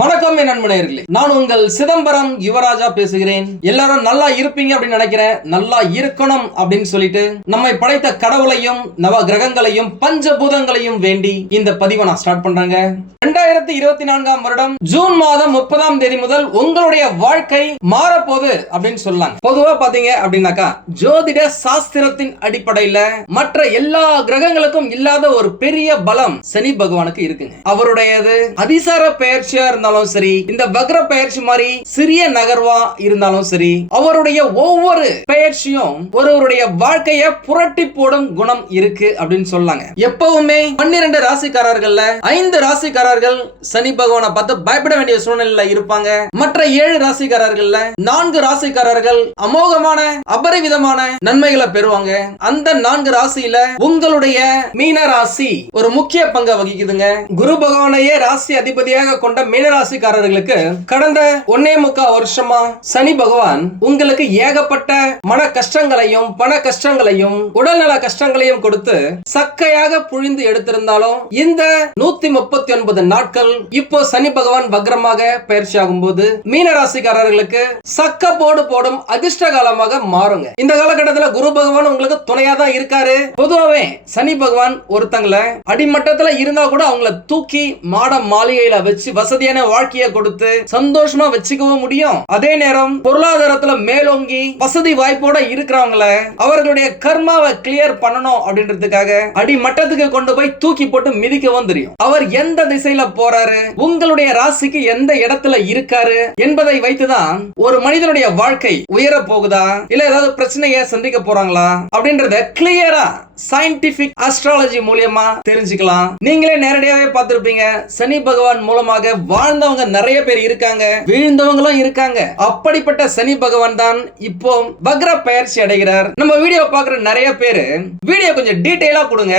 வணக்கம் என் நண்பனேர்களே நான் உங்கள் சிதம்பரம் யுவராஜா பேசுகிறேன். எல்லாரும் நல்லா இருப்பீங்க அப்படின்னு நினைக்கிறேன். நல்லா இருக்கணும் அப்படின்னு சொல்லிட்டு நம்மை படைத்த கடவுளையும் நவ கிரகங்களையும் பஞ்சபூதங்களையும் வேண்டி இந்த பதிவை நான் ஸ்டார்ட் பண்றேங்க. ரெண்டாயிரத்தி இருபத்தி நான்காம் வருடம் ஜூன் மாதம் முப்பதாம் தேதி முதல் உங்களுடைய வாழ்க்கை மாறப்போகுது அப்படின்னு சொல்லலாம் பொதுவா பாத்தீங்க அப்படின்னாக்கா ஜோதிட சாஸ்திரத்தின் அடிப்படையில மற்ற எல்லா கிரகங்களுக்கும் இல்லாத ஒரு பெரிய பலம் சனி பகவானுக்கு இருக்குங்க. அவருடையது அதிசார பெயர்ச்சியா இருந்தாலும் சரி இந்த வக்ர பெயர்ச்சி மாதிரி சிறிய நகர்வா இருந்தாலும் சரி அவருடைய ஒவ்வொரு பெயர்ச்சியும் ஒருவருடைய வாழ்க்கைய புரட்டி போடும் குணம் இருக்கு அப்படின்னு சொல்லாங்க. எப்பவுமே பன்னிரண்டு ராசிக்காரர்கள்ல ஐந்து ராசிக்காரர்கள் சனி பகவானை பார்த்து பயப்பட வேண்டிய சூழ்நிலையில இருப்பாங்க. மற்ற ஏழு ராசிக்காரர்கள்ல நான்கு ராசிக்காரர்கள் அமோகமான அபரிவிதமான நன்மைகளை பெறுவாங்க. அந்த நான்கு ராசியில உங்களுடைய மீன ராசி ஒரு முக்கிய பங்கை வகிக்குதுங்க. குரு பகவானையே ராசி அதிபதியாக கொண்ட மீன ராசிக்காரர்களுக்கு கடந்த ஒன்னே முக்கா வருஷமா சனி பகவான் உங்களுக்கு ஏகப்பட்ட மன கஷ்டங்களையும் பண கஷ்டங்களையும் உடல்நல கஷ்டங்களையும் கொடுத்து சக்கையாக புழிந்து எடுத்திருந்தாலும் இந்த நூத்தி முப்பத்தி ஒன்பது நாட்கள் இப்போ சனி பகவான் வக்ரமாக பயிற்சி ஆகும் போது மீன ராசிக்காரர்களுக்கு சக்க போடு போடும் அதிர்ஷ்ட காலமாக மாறுங்க. இந்த காலகட்டத்தில் குரு பகவான் உங்களுக்கு துணையா தான் இருக்காரு. பொதுவாகவே சனி பகவான் ஒருத்தங்களை அடிமட்டத்தில் இருந்தா கூட அவங்கள தூக்கி மாட மாளிகையில வச்சு வசதியான வாழ்க்கையை கொடுத்து சந்தோஷமா வச்சுக்கவும் முடியும். அதே நேரம் பொருளாதாரத்துல மேலோங்கி வசதி வாய்ப்போட இருக்கிறவங்கள அவர்களுடைய கர்மாவை கிளியர் பண்ணணும் அப்படின்றதுக்காக அடிமட்டத்துக்கு கொண்டு போய் தூக்கி போட்டு மிதிக்கவும் தெரியும். அவர் எந்த திசையில போறாரு? உங்களுடைய ராசிக்கு எந்த இடத்துல இருக்காரு? என்பதை வைத்துதான் ஒரு மனிதனுடைய வாழ்க்கை உயர போகுதா? இல்ல ஏதாவது பிரச்சனையை சந்திக்க போறாங்களா? அப்படின்றத கிளியரா சயின்டிபிக் அஸ்ட்ராலஜி மூலியமா தெரிஞ்சுக்கலாம். நீங்களே நேரடியாவே பார்த்திருப்பீங்க. சனி பகவான் மூலமாக வாழ்ந்தவங்க நிறைய பேர் இருக்காங்க. வீழ்ந்தவங்களும் இருக்காங்க. அப்படிப்பட்ட சனி பகவான் தான் இப்போ வக்ர பயிற்சி அடைகிறார். நம்ம வீடியோ பார்க்குற நிறைய பேர் வீடியோ கொஞ்சம் டீட்டெயிலா கொடுங்க.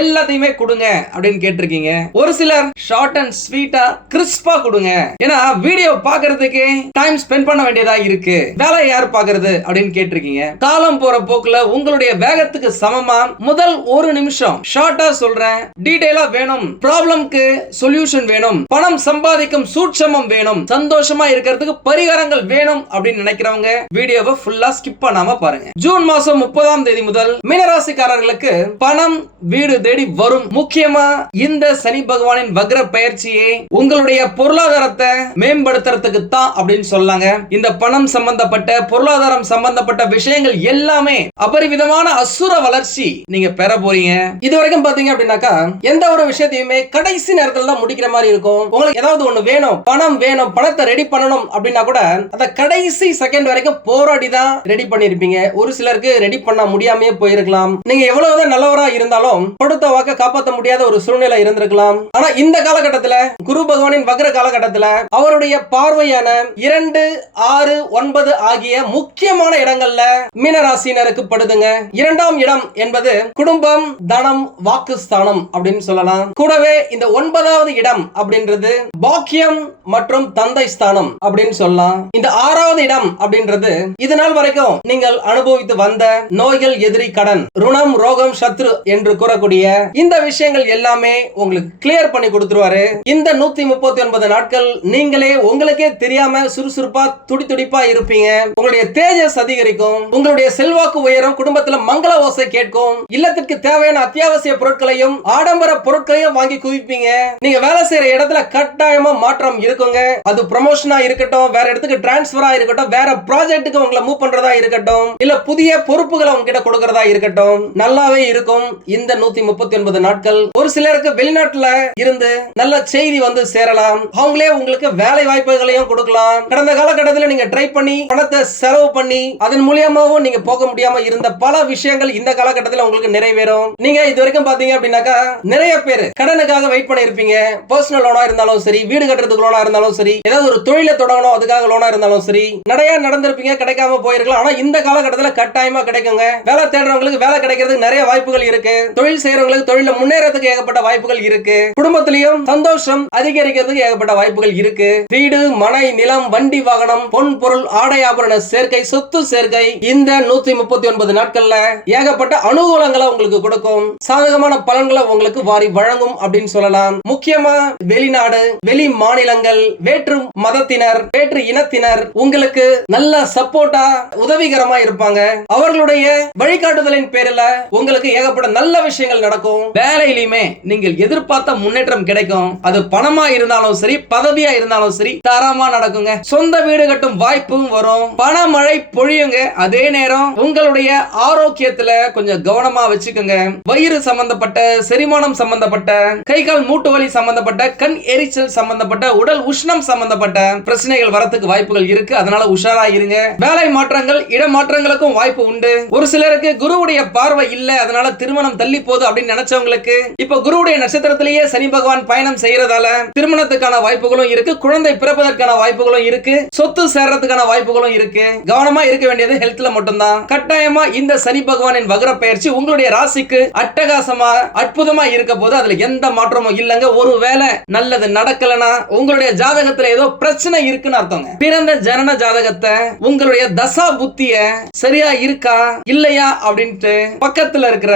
எல்லாத்தையுமே கொடுங்க. அப்படின்னு கேட்டிருக்கீங்க. ஒரு சிலர் ஷார்ட் அண்ட் ஸ்வீட்டா கிறிஸ்பா கொடுங்க. ஏன்னா வீடியோ பார்க்கிறதுக்கு டைம் ஸ்பெண்ட் பண்ண வேண்டியதா இருக்கு. வேலை யார் பார்க்கறது அப்படின்னு கேட்டிருக்கீங்க. காலம் போற போக்குல உங்களுடைய வேகத்துக்கு சமமா முதல் ஒரு நிமிஷம். ஷார்ட்டா சொல்றேன். டீடைலா வேணும். ப்ராப்ளம்க்கு சொல்யூஷன் வேணும். பணம் சம்பாதிக்கும் சூட்சமம் வேணும். சந்தோஷமா இருக்கிறதுக்கு பரிகாரங்கள் வேணும் அப்படின்னு நினைக்கிறவங்க வீடியோவை ஃபுல்லா ஸ்கிப் பண்ணாம பாருங்க. ஜூன் மாசம் முப்பதாம் தேதி முதல் மீனராசிக்காரர்களுக்கு பணம் வீடு தேடி வரும். முக்கியமா இந்த சனி பகவானின் வக்ர பயிற்சியே உங்களுடைய பொருளாதாரத்தை மேம்படுத்துறதுக்கு தான் அப்படின்னு சொல்லாங்க. இந்த பணம் சம்பந்தப்பட்ட பொருளாதாரம் சம்பந்தப்பட்ட விஷயங்கள் எல்லாமே அபரிவிதமான அசுர வளர்ச்சி நீங்க பெற போறீங்க. இது வரைக்கும் பாத்தீங்க அப்படின்னாக்கா எந்த ஒரு விஷயத்தையுமே கடைசி நேரத்துல தான் முடிக்கிற மாதிரி இருக்கும். உங்களுக்கு ஏதாவது ஒண்ணு வேணும் பணம் வேணும் பணத்தை ரெடி பண்ணணும் அப்படின்னா கூட அந்த கடைசி செகண்ட் வரைக்கும் போராடி தான் ரெடி பண்ணிருப்பீங்க. ஒரு சிலருக்கு ரெடி பண்ண முடியாமயே போயிருக்கலாம். நீங்க எவ்வளவுதான் நல்லவரா இருந்தாலும் கொடுத்த வாக்க காப்பாற்ற முடியாத ஒரு சூழ்நிலை இருந்திருக்கலாம். ஆனா இந்த காலகட்டத்துல குரு பகவானின் வக்ர காலகட்டத்துல அவருடைய பார்வையான இரண்டு ஆறு ஒன்பது ஆகிய முக்கியமான இடங்கள்ல மீனராசினருக்கு படுதுங்க. இரண்டாம் இடம் என்பது குடும்பம் தனம் வாக்குஸ்தானம் அப்படின்னு சொல்லலாம். கூடவே இந்த ஒன்பதாவது இடம் அப்படின்றது பாக்கியம் மற்றும் தந்தை ஸ்தானம் அப்படின்னு சொல்லலாம். இந்த ஆறாவது இடம் அப்படின்றது இது நாள் வரைக்கும் நீங்கள் அனுபவித்து வந்த நோய்கள் எதிரி கடன் ருணம் ரோகம் சத்ரு என்று கூறக்கூடிய இந்த விஷயங்கள் எல்லாமே உங்களுக்கு கிளியர் பண்ணி கொடுத்துருவாரு. இந்த நூத்தி முப்பத்தி ஒன்பது நாட்கள் நீங்களே உங்களுக்கே தெரியாம சுறுசுறுப்பா துடி துடிப்பா இருப்பீங்க. உங்களுடைய தேஜஸ் அதிகரிக்கும். உங்களுடைய செல்வாக்கு உயரும். குடும்பத்துல மங்கள ஓசை கேட்கும். இல்லத்திற்கு தேவையான அத்தியாவசிய பொருட்களையும் ஆடம்பர பொருட்களையும் வாங்கி குவிப்பீங்க. நீங்க வேலை செய்யற இடத்துல கட்டாயமா மாற்றம் இருக்குங்க. அது ப்ரமோஷனா இருக்கட்டும் வேற இடத்துக்கு டிரான்ஸ்பரா இருக்கட்டும் வேற ப்ராஜெக்ட்டுக்கு உங்களை மூவ் பண்றதா இருக்கட்டும் இல்ல புதிய பொறுப்புகளை உங்ககிட்ட கொடுக்கறதா இருக்கட்டும் நல்லாவே இருக்கும். இந்த நூத்தி முப்பத்தி ஒன்பது நாட்கள் ஒரு சிலருக்கு வெளிநாட்டுல இருந்து நல்ல செய்தி வந்து சேரலாம். அவங்களே உங்களுக்கு வேலை வாய்ப்புகளையும் கொடுக்கலாம். கடந்த காலகட்டத்தில் நீங்க ட்ரை பண்ணி பணத்தை செலவு பண்ணி அதன் மூலியமாவும் நீங்க போக முடியாம இருந்த பல விஷயங்கள் இந்த காலகட்டத்தில் உங்களுக்கு நிறைவேறும். நீங்க இது வரைக்கும் பாத்தீங்க அப்படின்னாக்கா நிறைய பேர் கடனுக்காக வெயிட் பண்ணி இருப்பீங்க பர்சனல் லோனா இருந்தாலும் சரி வீடு கட்டுறதுக்கு லோனா இருந்தாலும் சரி ஏதாவது ஒரு தொழிலை தொடங்கணும் அதுக்காக லோனா இருந்தாலும் சரி நிறைய நடந்திருப்பீங்க கிடைக்காம போயிருக்கலாம். ஆனா இந்த காலகட்டத்தில் கட்டாயமா கிடைக்குங்க. வேலை தேடுறவங்களுக்கு வேலை கிடைக்கிறதுக்கு நிறைய வாய்ப்புகள் இருக்கு. தொழில் செய்யறவங்களுக்கு தொழில முன்னேறதுக்கு ஏகப்பட்ட வாய்ப்புகள் இருக்கு. குடும்பத்திலையும் சந்தோஷம் அதிகரிக்கிறதுக்கு ஏகப்பட்ட வாய்ப்புகள் இருக்கு. வீடு மனை நிலம் வண்டி வாகனம் பொன் பொருள் ஆடை ஆபரண சேர்க்கை சொத்து சேர்க்கை இந்த நூத்தி முப்பத்தி ஒன்பது நாட்கள்ல ஏகப்பட்ட அனுகூல அனுகூலங்களை உங்களுக்கு கொடுக்கும். சாதகமான பலன்களை உங்களுக்கு வாரி வழங்கும் அப்படின்னு சொல்லலாம். முக்கியமா வெளிநாடு வெளி மாநிலங்கள் வேற்று மதத்தினர் வேற்று இனத்தினர் உங்களுக்கு நல்ல சப்போர்ட்டா உதவிகரமா இருப்பாங்க. அவர்களுடைய வழிகாட்டுதலின் பேரில் உங்களுக்கு ஏகப்பட்ட நல்ல விஷயங்கள் நடக்கும். வேலையிலுமே நீங்கள் எதிர்பார்த்த முன்னேற்றம் கிடைக்கும். அது பணமா இருந்தாலும் சரி பதவியா இருந்தாலும் சரி தரமா நடக்குங்க. சொந்த வீடு கட்டும் வாய்ப்பும் வரும். பணமழை பொழியுங்க. அதே நேரம் உங்களுடைய ஆரோக்கியத்துல கொஞ்சம் கவனம் வச்சுக்கோங்க. வயிறு சம்பந்தப்பட்ட செரிமானம் சம்பந்தப்பட்ட கை கால் மூட்டு வலி சம்பந்தப்பட்ட கண் எரிச்சல் சம்பந்தப்பட்ட உடல் உஷ்ணம் சம்பந்தப்பட்ட பிரச்சனைகள் வரத்துக்கு வாய்ப்புகள் இருக்கு. அதனால உஷாரா இருங்க. வேலை மாற்றங்கள் இடமாற்றங்களுக்கும் வாய்ப்பு உண்டு. ஒரு சிலருக்கு குருவுடைய பார்வை இல்ல அதனால திருமணம் தள்ளி போகுது அப்படின்னு நினைச்சவங்களுக்கு இப்ப குருவுடைய நட்சத்திரத்திலேயே சனி பகவான் பயணம் செய்யறதால திருமணத்துக்கான வாய்ப்புகளும் இருக்கு. குழந்தை பிறப்பதற்கான வாய்ப்புகளும் இருக்கு. சொத்து சேர்றதுக்கான வாய்ப்புகளும் இருக்கு. கவனமா இருக்க வேண்டியது ஹெல்த்ல மட்டும்தான். கட்டாயமா இந்த சனி பகவானின் வகர பயிற்சி உங்களுடைய ராசிக்கு அட்டகாசமா அற்புதமா இருக்க போது அதுல எந்த மாற்றமும் இல்லங்க. ஒருவேளை நல்லது நடக்கலனா உங்களுடைய ஜாதகத்துல ஏதோ பிரச்சனை இருக்குன்னு அர்த்தங்க. பிறந்த ஜனன ஜாதகத்தை உங்களுடைய தசா புத்திய சரியா இருக்கா இல்லையா அப்படின்ட்டு பக்கத்துல இருக்கிற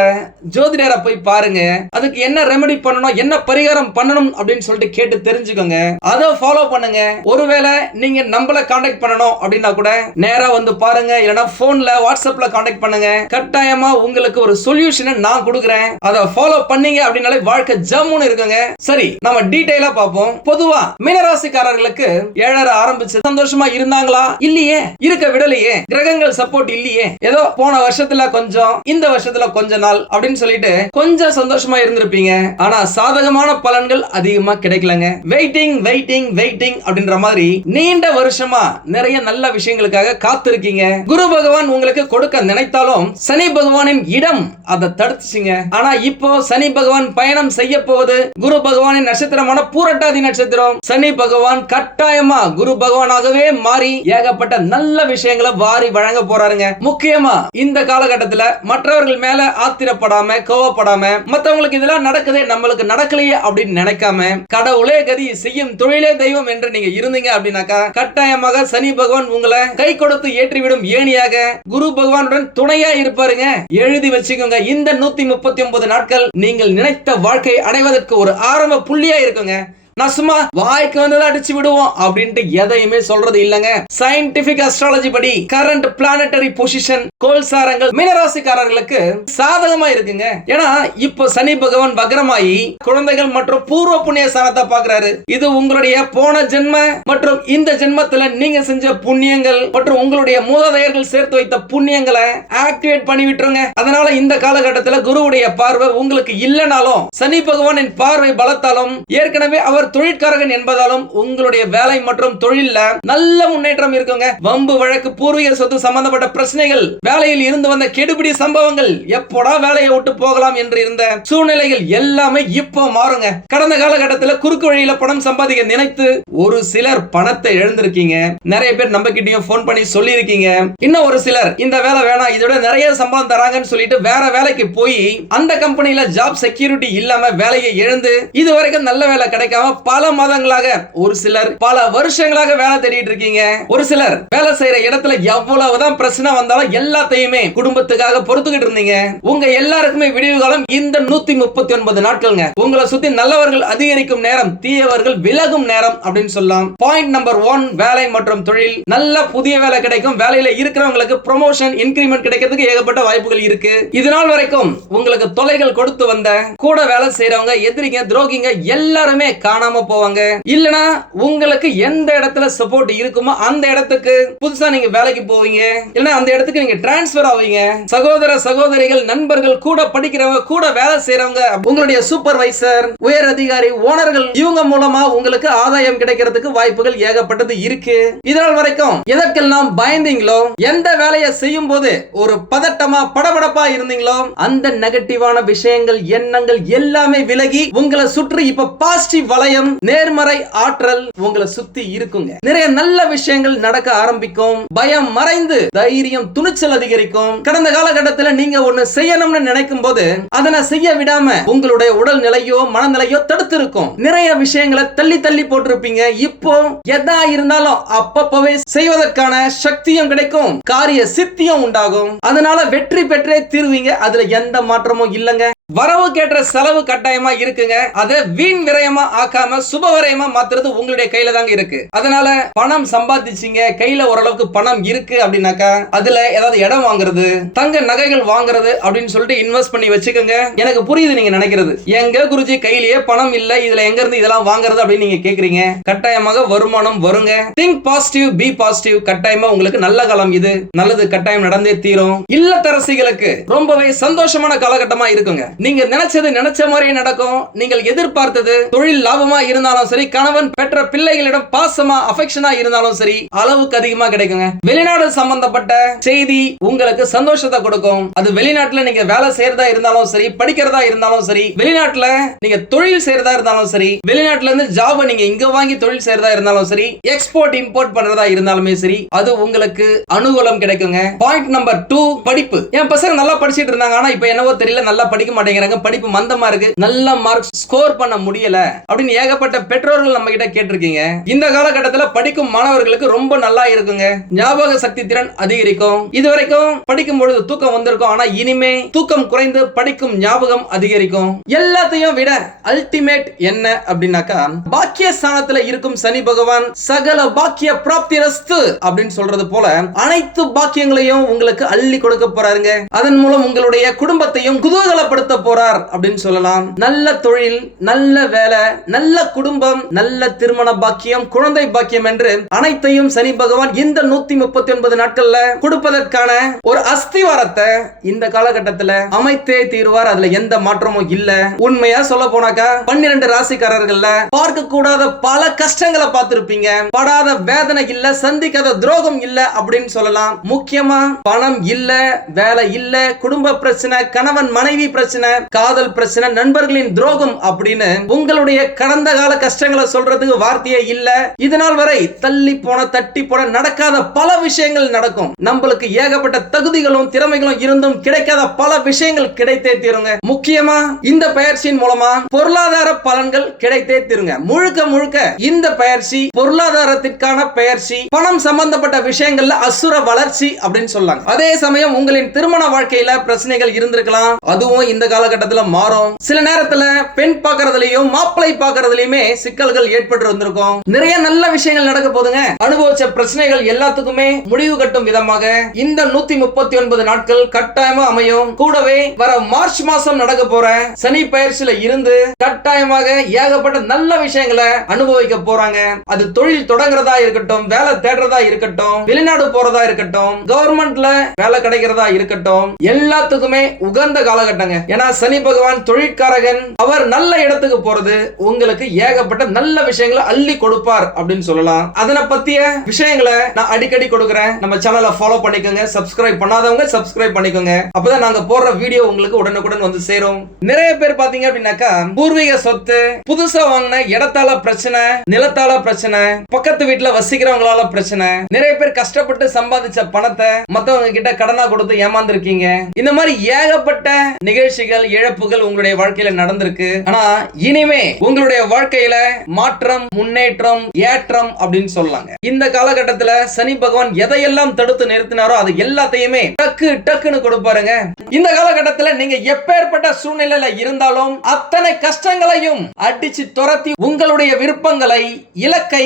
ஜோதிடரை போய் பாருங்க. அதுக்கு என்ன ரெமெடி பண்ணணும் என்ன பரிகாரம் பண்ணணும் அப்படின்னு சொல்லிட்டு கேட்டு தெரிஞ்சுக்கோங்க. அதை ஃபாலோ பண்ணுங்க. ஒருவேளை நீங்க நம்மள காண்டாக்ட் பண்ணணும் அப்படின்னா கூட நேரா வந்து பாருங்க. இல்லைன்னா போன்ல வாட்ஸ்அப்ல காண்டாக்ட் பண்ணுங்க. கட்டாயமா உங்களுக்கு ஒரு சொல்யூஷனை நான் கொடுக்குறேன். அதை ஃபாலோ பண்ணீங்க அப்படின்னாலே வாழ்க்கை ஜம்முன்னு இருக்குங்க. சரி நம்ம டீடைலா பார்ப்போம். பொதுவா மீனராசிக்காரர்களுக்கு ஏழர ஆரம்பிச்சு சந்தோஷமா இருந்தாங்களா? இல்லையே. இருக்க விடலையே. கிரகங்கள் சப்போர்ட் இல்லையே. ஏதோ போன வருஷத்துல கொஞ்சம் இந்த வருஷத்துல கொஞ்ச நாள் அப்படின்னு சொல்லிட்டு கொஞ்சம் சந்தோஷமா இருந்திருப்பீங்க. ஆனா சாதகமான பலன்கள் அதிகமா கிடைக்கலங்க. வெயிட்டிங் வெயிட்டிங் வெயிட்டிங் அப்படின்ற மாதிரி நீண்ட வருஷமா நிறைய நல்ல விஷயங்களுக்காக காத்திருக்கீங்க. குரு பகவான் உங்களுக்கு கொடுக்க நினைத்தாலும் சனி பகவானின் இடம் அதை தடுத்துச்சுங்க. ஆனா இப்போ சனி பகவான் பயணம் செய்ய போவது குரு பகவானின் நட்சத்திரமான பூரட்டாதி நட்சத்திரம். சனி பகவான் கட்டாயமா குரு பகவானாகவே மாறி ஏகப்பட்ட நல்ல விஷயங்களை வாரி வழங்க போறாருங்க. முக்கியமா இந்த காலகட்டத்துல மற்றவர்கள் மேல ஆத்திரப்படாம கோவப்படாம மத்தவங்களுக்கு இதெல்லாம் நடக்குதே நம்மளுக்கு நடக்கலையே அப்படின்னு நினைக்காம கடவுளே கதி செய்யும் தொழிலே தெய்வம் என்று நீங்க இருந்தீங்க அப்படின்னாக்கா கட்டாயமாக சனி பகவான் உங்களை கை கொடுத்து ஏற்றிவிடும் ஏணியாக குரு பகவானுடன் துணையா இருப்பாருங்க. எழுதி வச்சு வச்சுக்கோங்க. இந்த நூத்தி முப்பத்தி ஒன்பது நாட்கள் நீங்கள் நினைத்த வாழ்க்கை அடைவதற்கு ஒரு ஆரம்ப புள்ளியா இருக்குங்க. நான் சும்மா வாய்க்கு வந்ததை அடிச்சு விடுவோம் அப்படின்ட்டு எதையுமே சொல்றது இல்லங்க. சயின்டிபிக் அஸ்ட்ராலஜி படி கரண்ட் பிளானட்டரி பொசிஷன் கோல்சாரங்கள் மீனராசிக்காரர்களுக்கு சாதகமா இருக்குங்க. ஏன்னா இப்போ சனி பகவான் பக்ரமாயி குழந்தைகள் மற்றும் பூர்வ புண்ணிய ஸ்தானத்தை பாக்குறாரு இது உங்களுடைய போன ஜென்ம மற்றும் இந்த ஜென்மத்துல நீங்க செஞ்ச புண்ணியங்கள் மற்றும் உங்களுடைய மூதாதையர்கள் சேர்த்து வைத்த புண்ணியங்களை ஆக்டிவேட் பண்ணி விட்டுருங்க. அதனால இந்த காலகட்டத்துல குருவுடைய பார்வை உங்களுக்கு இல்லைனாலும் சனி பகவானின் பார்வை பலத்தாலும் ஏற்கனவே அவர் தொழிற்காரகன் என்பதாலும் உங்களுடைய வேலை மற்றும் தொழில்ல நல்ல முன்னேற்றம் இருக்குங்க. வம்பு வழக்கு பூர்வீக சொத்து சம்பந்தப்பட்ட பிரச்சனைகள் வேலையில் இருந்து வந்த கெடுபிடி சம்பவங்கள் எப்போடா வேலையை விட்டு போகலாம் என்று இருந்த சூழ்நிலைகள் எல்லாமே இப்போ மாறுங்க. கடந்த காலகட்டத்தில் குறுக்கு வழியில பணம் சம்பாதிக்க நினைத்து ஒரு சிலர் பணத்தை எழுந்திருக்கீங்க. நிறைய பேர் நம்ம கிட்டயும் போன் பண்ணி சொல்லியிருக்கீங்க. இன்னும் ஒரு சிலர் இந்த வேலை வேணாம் இதோட நிறைய சம்பளம் தராங்கன்னு சொல்லிட்டு வேற வேலைக்கு போய் அந்த கம்பெனியில ஜாப் செக்யூரிட்டி இல்லாம வேலையை இழந்து இது வரைக்கும் நல்ல வேலை கிடைக்காம பல மாதங்களாக ஒரு சிலர் பல வருஷங்களாக வேலை தேடிட்டு இருக்கீங்க. ஒரு சிலர் வேலை செய்யற இடத்துல எவ்வளவுதான் பிரச்சனை வந்தாலும் எல்லாத்தையுமே குடும்பத்துக்காக பொறுத்துக்கிட்டு இருந்தீங்க. உங்க எல்லாருக்குமே விடிவு காலம் இந்த நூத்தி முப்பத்தி ஒன்பது நாட்கள்ங்க. உங்களை சுத்தி நல்லவர்கள் அதிகரிக்கும் நேரம் தீயவர்கள் விலகும் நேரம் அப்படின்னு சொல்லலாம். பாயிண்ட் நம்பர் ஒன் வேலை மற்றும் தொழில். நல்ல புதிய வேலை கிடைக்கும். வேலையில இருக்கிறவங்களுக்கு ப்ரொமோஷன் இன்கிரிமெண்ட் கிடைக்கிறதுக்கு ஏகப்பட்ட வாய்ப்புகள் இருக்கு. இது நாள் வரைக்கும் உங்களுக்கு தொலைகள் கொடுத்து வந்த கூட வேலை செய்யறவங்க எதிரிங்க துரோகிங்க எல்லாருமே காணாம போவாங்க. இல்லனா உங்களுக்கு எந்த இடத்துல சப்போர்ட் இருக்குமோ அந்த இடத்துக்கு புதுசா நீங்க வேலைக்கு போவீங்க. இல்லனா அந்த இடத்துக்கு நீங்க டிரான்ஸ்பர் ஆவீங்க. சகோதர சகோதரிகள் நண்பர்கள் கூட படிக்கிறவங்க கூட வேலை செய்யறவங்க உங்களுடைய சூப்பர்வைசர் உயர் அதிகாரி ஓனர்கள் இவங்க மூலமா உங்களுக்கு ஆதாயம் கிடைக்கிறதுக்கு வாய்ப்புகள் ஏகப்பட்டது இருக்கு. இதனால் வரைக்கும் எதற்கெல்லாம் பயந்தீங்களோ எந்த வேலையை செய்யும் போது ஒரு பதட்டமா படபடப்பா இருந்தீங்களோ அந்த நெகட்டிவான விஷயங்கள் எண்ணங்கள் எல்லாமே விலகி உங்களை சுற்றி இப்ப பாசிட்டிவ் வலை சகாயம் நேர்மறை ஆற்றல் உங்களை சுத்தி இருக்குங்க. நிறைய நல்ல விஷயங்கள் நடக்க ஆரம்பிக்கும். பயம் மறைந்து தைரியம் துணிச்சல் அதிகரிக்கும். கடந்த காலகட்டத்தில் நீங்க ஒண்ணு செய்யணும்னு நினைக்கும் போது அதனை செய்ய விடாம உங்களுடைய உடல் நிலையோ மனநிலையோ தடுத்து இருக்கும் நிறைய விஷயங்களை தள்ளி தள்ளி போட்டிருப்பீங்க. இப்போ எதா இருந்தாலும் அப்பப்பவே செய்வதற்கான சக்தியும் கிடைக்கும். காரிய சித்தியும் உண்டாகும். அதனால வெற்றி பெற்றே தீர்வீங்க. அதுல எந்த மாற்றமும் இல்லைங்க. வரவு கேட்ட செலவு கட்டாயமா இருக்குங்க. அதை வீண் விரயமா ஆக்காம சுப விரயமா மாத்துறது உங்களுடைய கையில தாங்க இருக்கு. அதனால பணம் சம்பாதிச்சீங்க. கையில ஓரளவுக்கு பணம் இருக்கு அப்படின்னாக்கா அதுல ஏதாவது இடம் வாங்குறது தங்க நகைகள் வாங்குறது அப்படின்னு சொல்லிட்டு இன்வெஸ்ட் பண்ணி வச்சுக்கோங்க. எனக்கு புரியுது நீங்க நினைக்கிறது. எங்க குருஜி கையிலேயே பணம் இல்ல இதுல எங்க இருந்து இதெல்லாம் வாங்குறது அப்படின்னு நீங்க கேக்குறீங்க. கட்டாயமாக வருமானம் வருங்க. திங்க் பாசிட்டிவ் பி பாசிட்டிவ் கட்டாயமா உங்களுக்கு நல்ல காலம் இது. நல்லது கட்டாயம் நடந்தே தீரும். இல்லத்தரசிகளுக்கு ரொம்பவே சந்தோஷமான காலகட்டமா இருக்குங்க. நீங்க நினைச்சது நினைச்ச மாதிரியே நடக்கும். நீங்கள் எதிர்பார்த்தது தொழில் லாபமா இருந்தாலும் சரி கணவன் பெற்ற பிள்ளைகளிடம் பாசமா அஃபெக்ஷனா இருந்தாலும் சரி அளவுக்கு அதிகமா கிடைக்குங்க. வெளிநாடு சம்பந்தப்பட்ட செய்தி உங்களுக்கு சந்தோஷத்தை கொடுக்கும். அது வெளிநாட்டுல நீங்க வேலை செய்யறதா இருந்தாலும் சரி படிக்கிறதா இருந்தாலும் சரி வெளிநாட்டுல நீங்க தொழில் செய்யறதா இருந்தாலும் சரி வெளிநாட்டுல இருந்து ஜாப் நீங்க இங்க வாங்கி தொழில் செய்யறதா இருந்தாலும் சரி எக்ஸ்போர்ட் இம்போர்ட் பண்றதா இருந்தாலுமே சரி அது உங்களுக்கு அனுகூலம் கிடைக்குங்க. பாயிண்ட் நம்பர் டூ படிப்பு. என் பசங்க நல்லா படிச்சிட்டு இருந்தாங்க ஆனா இப்ப என்னவோ தெரியல நல்லா படிக்க அப்படிங்கிறாங்க படிப்பு மந்தமா இருக்கு. நல்ல மார்க் ஸ்கோர் பண்ண முடியல அப்படின்னு ஏகப்பட்ட பெற்றோர்கள் நம்ம கிட்ட கேட்டிருக்கீங்க. இந்த காலகட்டத்தில் படிக்கும் மாணவர்களுக்கு ரொம்ப நல்லா இருக்குங்க. ஞாபக சக்தி திறன் அதிகரிக்கும். இது வரைக்கும் படிக்கும் பொழுது தூக்கம் வந்திருக்கும். ஆனா இனிமே தூக்கம் குறைந்து படிக்கும் ஞாபகம் அதிகரிக்கும். எல்லாத்தையும் விட அல்டிமேட் என்ன அப்படின்னாக்கா பாக்கிய ஸ்தானத்துல இருக்கும் சனி பகவான் சகல பாக்கிய பிராப்தி ரஸ்து அப்படின்னு சொல்றது போல அனைத்து பாக்கியங்களையும் உங்களுக்கு அள்ளி கொடுக்க போறாருங்க. அதன் மூலம் உங்களுடைய குடும்பத்தையும் குதூகலப்படுத்த போறார் அப்படின்னு சொல்லலாம். நல்ல தொழில் நல்ல வேலை நல்ல குடும்பம் நல்ல திருமண பாக்கியம் குழந்தை பாக்கியம் என்று அனைத்தையும் சனி பகவான் இந்த நூத்தி முப்பத்தி ஒன்பது நாட்கள்ல கொடுப்பதற்கான ஒரு அஸ்திவாரத்தை இந்த காலகட்டத்துல அமைத்தே தீர்வார். அதுல எந்த மாற்றமும் இல்ல. உண்மையா சொல்ல போனாக்கா பன்னிரண்டு ராசிக்காரர்கள்ல பார்க்க கூடாத பல கஷ்டங்களை பார்த்திருப்பீங்க. படாத வேதனை இல்ல சந்திக்காத துரோகம் இல்ல அப்படின்னு சொல்லலாம். முக்கியமா பணம் இல்ல வேலை இல்ல குடும்ப பிரச்சனை கணவன் மனைவி பிரச்சனை காதல் பிரச்சனை நண்பர்களின் துரோகம் அப்படின்னு உங்களுடைய கடந்த கால கஷ்டங்களை சொல்றதுக்கு வார்த்தையே இல்ல. இதனால் வரை தள்ளி போன தட்டி போன நடக்காத பல விஷயங்கள் நடக்கும். நம்மளுக்கு ஏகப்பட்ட தகுதிகளும் திறமைகளும் இருந்தும் கிடைக்காத பல விஷயங்கள் கிடைத்தே தீருங்க. முக்கியமா இந்த பயிற்சியின் மூலமா பொருளாதார பலன்கள் கிடைத்தே தீருங்க. முழுக்க முழுக்க இந்த பயிற்சி பொருளாதாரத்திற்கான பயிற்சி பணம் சம்பந்தப்பட்ட விஷயங்கள்ல அசுர வளர்ச்சி அப்படின்னு சொல்லலாம் அதே சமயம் உங்களின் திருமண வாழ்க்கையில பிரச்சனைகள் இருந்திருக்கலாம். அதுவும் இந்த காலகட்டத்தில் மாறும். சில நேரத்துல பெண் பார்க்கறதுலயும் மாப்பிளை பார்க்கறதுலயுமே சிக்கல்கள் ஏற்பட்டு வந்திருக்கும். நிறைய நல்ல விஷயங்கள் நடக்க போதுங்க. அனுபவிச்ச பிரச்சனைகள் எல்லாத்துக்குமே முடிவு கட்டும் விதமாக இந்த நூத்தி முப்பத்தி ஒன்பது நாட்கள் கட்டாயமா அமையும். கூடவே வர மார்ச் மாசம் நடக்க போற சனி பயிற்சியில இருந்து கட்டாயமாக ஏகப்பட்ட நல்ல விஷயங்களை அனுபவிக்க போறாங்க. அது தொழில் தொடங்குறதா இருக்கட்டும் வேலை தேடுறதா இருக்கட்டும் வெளிநாடு போறதா இருக்கட்டும் கவர்மெண்ட்ல வேலை கிடைக்கிறதா இருக்கட்டும் எல்லாத்துக்குமே உகந்த காலகட்டங்க. ஏன்னா சனி பகவான் தொழிற்காரகன்? அவர் நல்ல இடத்துக்கு போறது உங்களுக்கு ஏகப்பட்ட நல்ல விஷயங்களை அள்ளி கொடுப்பார் அப்படின்னு சொல்லலாம். அதனை பத்திய விஷயங்களை நான் அடிக்கடி கொடுக்குறேன். நம்ம சேனலை ஃபாலோ பண்ணிக்கோங்க. சப்ஸ்கிரைப் பண்ணாதவங்க சப்ஸ்கிரைப் பண்ணிக்கோங்க. அப்பதான் நாங்க போடுற வீடியோ உங்களுக்கு உடனுக்குடன் வந்து சேரும். நிறைய பேர் பாத்தீங்க அப்படின்னாக்கா பூர்வீக சொத்து புதுசா வாங்கின இடத்தால பிரச்சனை நிலத்தால பிரச்சனை பக்கத்து வீட்டுல வசிக்கிறவங்களால பிரச்சனை நிறைய பேர் கஷ்டப்பட்டு சம்பாதிச்ச பணத்தை மத்தவங்க கிட்ட கடனா கொடுத்து ஏமாந்துருக்கீங்க. இந்த மாதிரி ஏகப்பட்ட நிகழ்ச்சிகள் இழப்புகள் உங்களுடைய வாழ்க்கையில நடந்திருக்கு. ஆனா இனிமே உங்களுடைய வாழ்க்கையில மாற்றம் முன்னேற்றம் ஏற்றம் அப்படின்னு சொல்லாங்க இந்த காலகட்டத்துல சனி பகவான் எதையெல்லாம் தடுத்து நிறுத்தினாரோ அது எல்லாத்தையுமே டக்கு டக்குன்னு கொடுப்பாருங்க. இந்த காலகட்டத்துல நீங்க எப்பேற்பட்ட சூழ்நிலையில இருந்தாலும் அத்தனை கஷ்டங்களையும் அடிச்சு துரத்தி உங்களுடைய விருப்பங்களை இலக்கை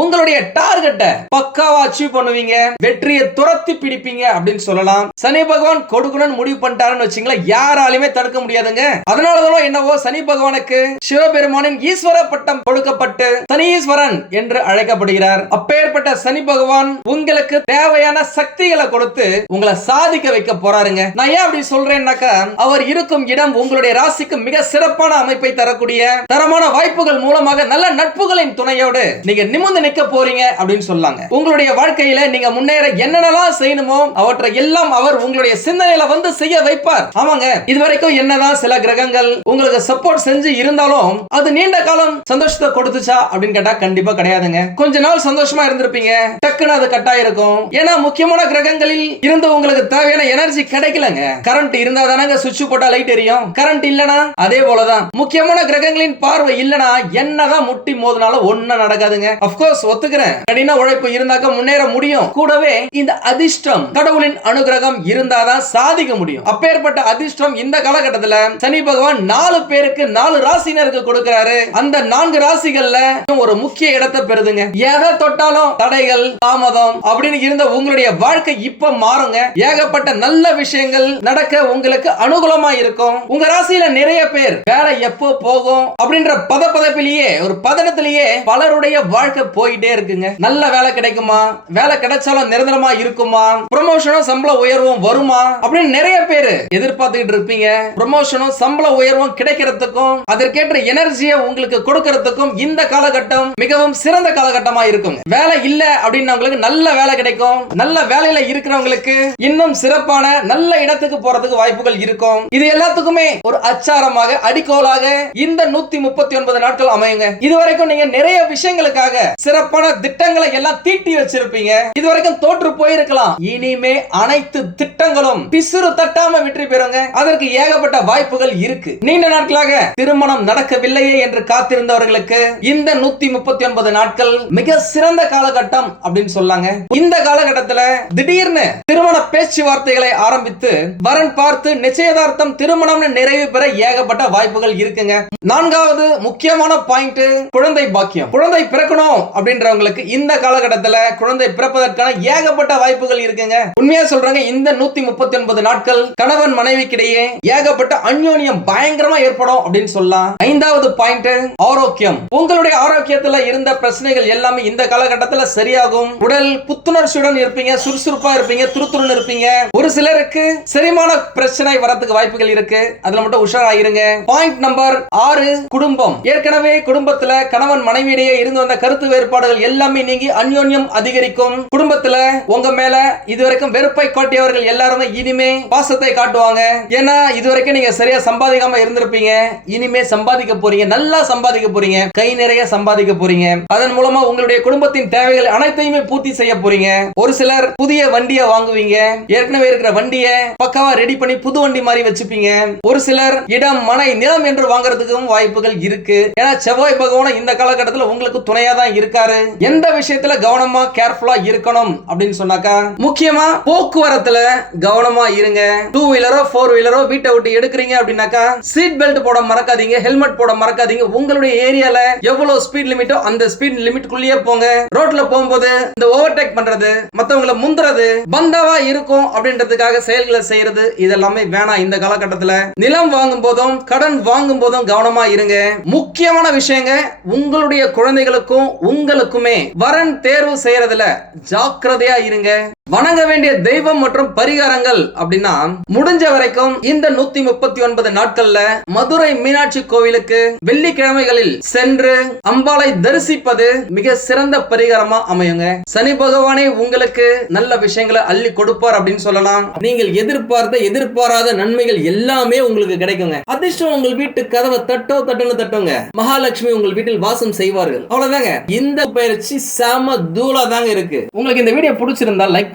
உங்களுடைய டார்கெட்டை பக்காவா அச்சீவ் பண்ணுவீங்க வெற்றியை துரத்தி பிடிப்பீங்க அப்படின்னு சொல்லலாம். சனி பகவான் கொடுக்கணும்னு முடிவு பண்ணிட்டாருன்னு வச்சுங்களேன் யாராலுமே தடுக்க முடியாதுங்க. அதனாலதான் என்னவோ சனி பகவானுக்கு சிவபெருமானின் ஈஸ்வர பட்டம் கொடுக்கப்பட்டு சனீஸ்வரன் என்று அழைக்கப்படுகிறார். அப்பேற்பட்ட சனி பகவான் உங்களுக்கு தேவையான சக்திகளை கொடுத்து உங்களை சாதிக்க வைக்க போறாருங்க. நான் ஏன் அப்படி சொல்றேன்னாக்கா அவர் இருக்கும் இடம் உங்களுடைய ராசிக்கு மிக சிறப்பான அமைப்பை தரக்கூடிய தரமான வாய்ப்புகள் மூலமாக நல்ல நட்புகளின் துணையோடு நீங்க நிமிர்ந்து நிக்க போறீங்க அப்படின்னு சொல்லாங்க. உங்களுடைய வாழ்க்கையில நீங்க முன்னேற என்னென்னலாம் செய்யணுமோ அவற்றை எல்லாம் அவர் உங்களுடைய சிந்தனையில வந்து செய்ய வைப்பார். ஆமாங்க இதுவரைக்கும் என்னதான் சில கிரகங்கள் உங்களுக்கு சப்போர்ட் செஞ்சு இருந்தாலும் அது நீண்ட காலம் சந்தோஷத்தை கொடுத்துச்சா அப்படின்னு கேட்டா கண்டிப்பா கிடையாதுங்க. கொஞ்ச நாள் சந்தோஷமா இருந்திருப்பீங்க. டக்குன்னு அது கட்டாயிருக்கும் இருக்கும் ஏன்னா முக்கியமான கிரகங்களில் இருந்து உங்களுக்கு தேவையான எனர்ஜி கிடைக்கலங்க. கரண்ட் இருந்தா தானங்க சுவிட்ச் போட்டா லைட் எரியும். கரண்ட் இல்லனா அதே போலதான். முக்கியமான கிரகங்களின் பார்வை இல்லனா என்னதான் முட்டி மோதினாலும் ஒன்னும் நடக்காதுங்க. அப்கோர்ஸ் ஒத்துக்கிறேன். கடின உழைப்பு இருந்தாக்க முன்னேற முடியும். கூடவே இந்த அதிர்ஷ்டம் கடவுளின் அனுகிரகம் இருந்தாதான் சாதிக்க முடியும். அப்பேற்பட்ட அதிர்ஷ்டம் இந்த காலகட்டத்துல சனி பகவான் நாலு பேருக்கு நாலு ராசினருக்கு கொடுக்கிறாரு. அந்த நான்கு ராசிகள்ல ஒரு முக்கிய இடத்தை பெறுதுங்க. எதை தொட்டாலும் தடைகள் தாமதம் அப்படின்னு இருந்த உங்களுடைய வாழ்க்கை இப்ப மாறுங்க. ஏகப்பட்ட நல்ல விஷயங்கள் நடக்க உங்களுக்கு அனுகூலமா இருக்கும். உங்க ராசியில நிறைய பேர் வேலை எப்போ போகும் அப்படின்ற பதப்பதப்பிலேயே ஒரு பதனத்திலேயே பலருடைய வாழ்க்கை போயிட்டே இருக்குங்க. நல்ல வேலை கிடைக்குமா? வேலை கிடைச்சாலும் நிரந்தரமா இருக்குமா? ப்ரொமோஷனும் சம்பள உயர்வும் வருமா? அப்படின்னு நிறைய பேர் எதிர்பார்த்துக்கிட்டு இருப்பீங்க. ப்ரொமோஷனும் சம்பள உயர்வும் கிடைக்கிறதுக்கும் அதற்கேற்ற எனர்ஜியை உங்களுக்கு கொடுக்கறதுக்கும் இந்த காலகட்டம் மிகவும் சிறந்த காலகட்டமா இருக்கும் வேலை இல்ல அப்படின்னு உங்களுக்கு நல்ல வேலை கிடைக்கும். நல்ல வேலையில இருக்கிறவங்களுக்கு இன்னும் சிறப்பான நல்ல இடத்துக்கு போறதுக்கு வாய்ப்புகள் இருக்கும். இது எல்லாத்துக்குமே ஒரு அச்சாரமாக அடிக்கோலாக இந்த நூத்தி முப்பத்தி ஒன்பது நாட்கள் அமையுங்க. இதுவரைக்கும் நீங்க நிறைய விஷயங்களுக்காக சிறப்பான திட்டங்களை எல்லாம் தீட்டி வச்சிருப்பீங்க. இதுவரைக்கும் தோற்று போயிருக்கலாம். இனிமே அனைத்து திட்டங்களும் பிசுறு தட்டாம வெற்றி பெறுங்க. அதற்கு ஏகப்பட்ட வாய்ப்புகள் இருக்கு. நீண்ட நாட்களாக திருமணம் நடக்கவில்லையே என்று காத்திருந்தவர்களுக்கு இந்த நூத்தி முப்பத்தி ஒன்பது நாட்கள் மிக சிறந்த காலகட்டம் அப்படின்னு சொல்லாங்க. இந்த காலகட்டத்துல திடீர்னு திருமண பேச்சுவார்த்தைகளை ஆரம்பித்து வரன் பார்த்து நிச்சயதார்த்தம் திருமணம்னு நிறைவு பெற ஏகப்பட்ட வாய்ப்புகள் இருக்குங்க. நான்காவது முக்கியமான பாயிண்ட் குழந்தை பாக்கியம். குழந்தை பிறக்கணும் அப்படின்றவங்களுக்கு இந்த காலகட்டத்துல குழந்தை பிறப்பதற்கான ஏகப்பட்ட வாய்ப்புகள் இருக்குங்க. உண்மையா சொல்றாங்க இந்த நூத்தி முப்பத்தி ஒன்பது நாட்கள் கணவன் மனைவிக்கிடையே ஏகப்பட்ட அந்யோன்யம் பயங்கரமா ஏற்படும் அப்படின்னு சொல்லலாம். ஐந்தாவது பாயிண்ட் ஆரோக்கியம். உங்களுடைய ஆரோக்கியத்துல இருந்த பிரச்சனைகள் எல்லாமே இந்த காலகட்டத்துல சரியாகும். உடல் புத்துணர்ச்சியுடன் இருப்பீங்க சுறுசுறுப்பா இருப்பீங்க துருத்துருன்னு இருப்பீங்க. ஒரு சிலருக்கு செரிமான பிரச்சனை வரத்துக்கு வாய்ப்புகள் இருக்கு. அதுல மட்டும் உஷாராயிருங்க. பாயிண்ட் நம்பர் ஆறு குடும்பம். ஏற்கனவே குடும்பத்துல கணவன் மனைவியிடையே இருந்து வந்த கருத்து வேறு வேறுபாடுகள் எல்லாமே நீங்கி அந்யோன்யம் அதிகரிக்கும். குடும்பத்துல உங்க மேல இதுவரைக்கும் வெறுப்பை காட்டியவர்கள் எல்லாருமே இனிமே பாசத்தை காட்டுவாங்க. ஏன்னா இதுவரைக்கும் நீங்க சரியா சம்பாதிக்காம இருந்திருப்பீங்க. இனிமே சம்பாதிக்க போறீங்க. நல்லா சம்பாதிக்க போறீங்க. கை நிறைய சம்பாதிக்க போறீங்க. அதன் மூலமா உங்களுடைய குடும்பத்தின் தேவைகள் அனைத்தையுமே பூர்த்தி செய்ய போறீங்க. ஒரு சிலர் புதிய வண்டியை வாங்குவீங்க. ஏற்கனவே இருக்கிற வண்டியை பக்காவா ரெடி பண்ணி புது வண்டி மாதிரி வச்சுப்பீங்க. ஒரு சிலர் இடம் மனை நிலம் என்று வாங்குறதுக்கும் வாய்ப்புகள் இருக்கு. ஏன்னா செவ்வாய் பகவான இந்த காலகட்டத்தில் உங்களுக்கு துணையா தான் இருக்க இருக்காரு. எந்த விஷயத்துல கவனமா கேர்ஃபுல்லா இருக்கணும் அப்படின்னு சொன்னாக்கா முக்கியமா போக்குவரத்துல கவனமா இருங்க. டூ வீலரோ ஃபோர் வீலரோ வீட்டை விட்டு எடுக்கிறீங்க அப்படின்னாக்கா சீட் பெல்ட் போட மறக்காதீங்க ஹெல்மெட் போட மறக்காதீங்க. உங்களுடைய ஏரியால எவ்வளவு ஸ்பீட் லிமிட்டோ அந்த ஸ்பீட் லிமிட்குள்ளேயே போங்க. ரோட்ல போகும்போது இந்த ஓவர்டேக் பண்றது மத்தவங்கள முந்துறது பந்தாவா இருக்கும் அப்படின்றதுக்காக செயல்களை செய்யறது இதெல்லாமே வேணாம். இந்த காலகட்டத்துல நிலம் வாங்கும் போதும் கடன் வாங்கும் போதும் கவனமா இருங்க. முக்கியமான விஷயங்க உங்களுடைய குழந்தைகளுக்கும் உங்களுக்குமே வரன் தேர்வு செய்யறதுல ஜாக்கிரதையா இருங்க. வணங்க வேண்டிய தெய்வம் மற்றும் பரிகாரங்கள் அப்படின்னா முடிஞ்ச வரைக்கும் இந்த நூத்தி முப்பத்தி ஒன்பது நாட்கள்ல மதுரை மீனாட்சி கோவிலுக்கு வெள்ளிக்கிழமைகளில் சென்று அம்பாளை தரிசிப்பது மிக சிறந்த பரிகாரமா அமையுங்க. சனி பகவானே உங்களுக்கு நல்ல விஷயங்களை அள்ளி கொடுப்பார் அப்படின்னு சொல்லலாம். நீங்கள் எதிர்பார்த்த எதிர்பாராத நன்மைகள் எல்லாமே உங்களுக்கு கிடைக்குங்க. அதிர்ஷ்டம் உங்கள் வீட்டு கதவை தட்டோ தட்டுன்னு தட்டுங்க. மகாலட்சுமி உங்கள் வீட்டில் வாசம் செய்வார்கள். அவ்வளவுதாங்க. இந்த பயிற்சி செம தூளா தாங்க இருக்கு. உங்களுக்கு இந்த வீடியோ பிடிச்சிருந்தா லைக்